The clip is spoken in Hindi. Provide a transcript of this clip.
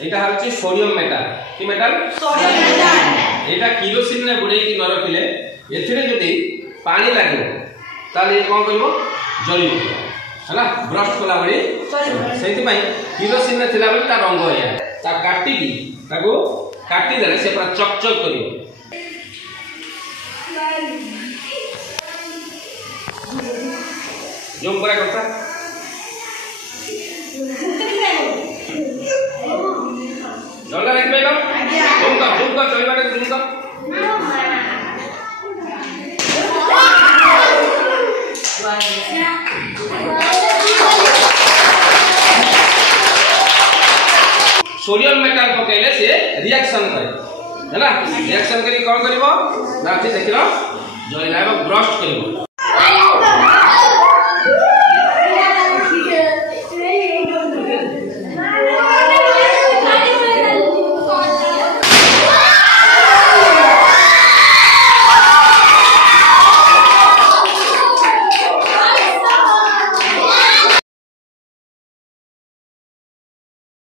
एटा हচ্ছে सोडियम मेटल कि मेटल सोडियम मेटल एटा किरोसिन ने बुडे कि न रखिले एथिरे जदी पानी लागियो ताले कोन करबो जलिबो हला ब्रस्ट कला बडी सेति पई किरोसिन ने थिला बली ता रंग होया ता काटी की ताको काटी देले से पूरा चकचक करियो जूम करा करता जल्दी रख बेलो जूम कर चली बाटे जूम कर सोडियम मेटल पकेले से रिएक्शन करे है ना रिएक्शन करी कोन करबो ना देखिलो जलिला ब्रस्ट करबो